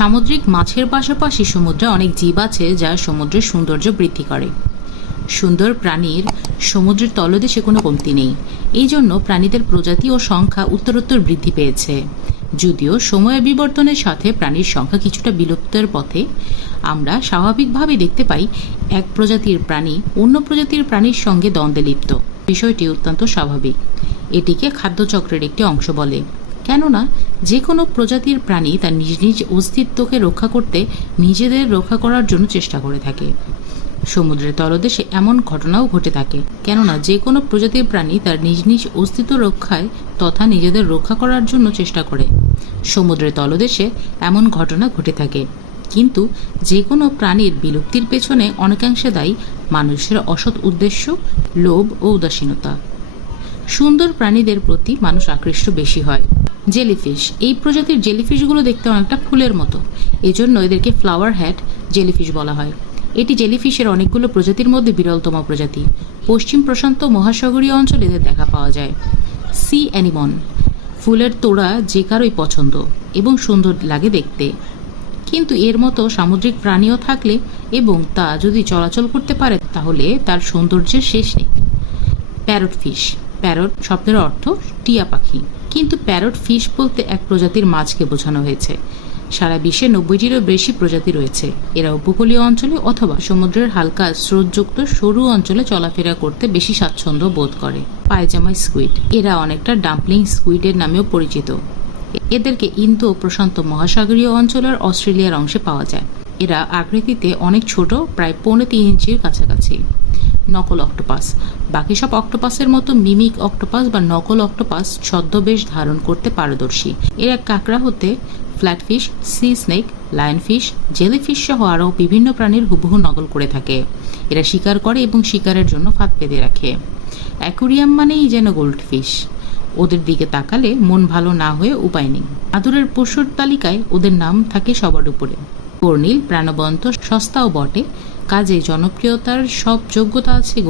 সামুদ্রিক মাছের পাশাপাশি সমুদ্রে অনেক জীব আছে যা সমুদ্রের সৌন্দর্য বৃদ্ধি করে। সুন্দর প্রাণীর সমুদ্রের তলদেশে কোনো কমতি নেই। এই জন্য প্রাণীদের প্রজাতি ও সংখ্যা উত্তরোত্তর বৃদ্ধি পেয়েছে। যদিও সময়ের বিবর্তনের সাথে প্রাণীর সংখ্যা কিছুটা বিলুপ্তের পথে, আমরা স্বাভাবিকভাবে দেখতে পাই এক প্রজাতির প্রাণী অন্য প্রজাতির প্রাণীর সঙ্গে দ্বন্দ্বে লিপ্ত। বিষয়টি অত্যন্ত স্বাভাবিক। এটিকে খাদ্যচক্রের একটি অংশ বলে। কেননা যে কোনো প্রজাতির প্রাণী তার নিজ নিজ অস্তিত্বকে রক্ষা করতে নিজেদের রক্ষা করার জন্য চেষ্টা করে থাকে। সমুদ্রের তলদেশে এমন ঘটনাও ঘটে থাকে। কেননা যে কোনো প্রজাতির প্রাণী তার নিজ নিজ অস্তিত্ব রক্ষায় তথা নিজেদের রক্ষা করার জন্য চেষ্টা করে। সমুদ্রের তলদেশে এমন ঘটনা ঘটে থাকে। কিন্তু যে কোনো প্রাণীর বিলুপ্তির পেছনে অনেকাংশে দায়ী মানুষের অসৎ উদ্দেশ্য, লোভ ও উদাসীনতা। সুন্দর প্রাণীদের প্রতি মানুষ আকৃষ্ট বেশি হয়। জেলিফিশ। এই প্রজাতির জেলিফিশগুলো দেখতে অনেকটা ফুলের মতো। এজন্য এদেরকে ফ্লাওয়ার হ্যাট জেলিফিশ বলা হয়। এটি জেলিফিশের অনেকগুলো প্রজাতির মধ্যে বিরলতম প্রজাতি। পশ্চিম প্রশান্ত মহাসাগরীয় অঞ্চলে এদের দেখা পাওয়া যায়। Sea anemone. ফুলের তোড়া যে কারোই পছন্দ এবং সুন্দর লাগে দেখতে। কিন্তু এর মতো সামুদ্রিক প্রাণীও থাকলে এবং তা যদি চলাচল করতে পারে তাহলে তার সৌন্দর্যের শেষ নেই। Parrot fish. প্যারট শব্দের অর্থ টিয়া পাখি। কিন্তু প্যারট ফিশ বলতে এক প্রজাতির মাছকে বোঝানো হয়েছে। সারা বিশ্বে নব্বইটিরও বেশি প্রজাতি রয়েছে। এরা উপকূলীয় অঞ্চলে অথবা সমুদ্রের হালকা স্রোতযুক্ত সরু অঞ্চলে চলাফেরা করতে বেশি স্বাচ্ছন্দ্য বোধ করে। Pyjama squid. এরা অনেকটা ডাম্পলিং স্কুইডের নামেও পরিচিত। এদেরকে ইন্দো প্রশান্ত মহাসাগরীয় অঞ্চলের অস্ট্রেলিয়ার অংশে পাওয়া যায়। এরা আকৃতিতে অনেক ছোট, প্রায় পৌনে তিন ইঞ্চির কাছাকাছি। নকল অক্টোপাস। বাকি সব অক্টোপাসের মতো মিমিক অক্টোপাস বা নকল অক্টোপাস ছদ্মবেশ ধারণ করতে পারদর্শী। এরা কাঁকড়া হতে flatfish, sea snake, lionfish, jellyfish সহ আরও বিভিন্ন প্রাণীর হুবহু নকল করে থাকে। এরা শিকার করে এবং শিকারের জন্য ফাঁদ বেঁধে রাখে। অ্যাকুরিয়াম মানেই যেন গোল্ডফিশ। ওদের দিকে তাকালে মন ভালো না হয়ে উপায় নেই। আদরের পশুর তালিকায় ওদের নাম থাকে সবার উপরে। কর্নিল প্রাণবন্ত সস্তাও বটে। কাজে জনপ্রিয়তার সব যোগ্যতা আছে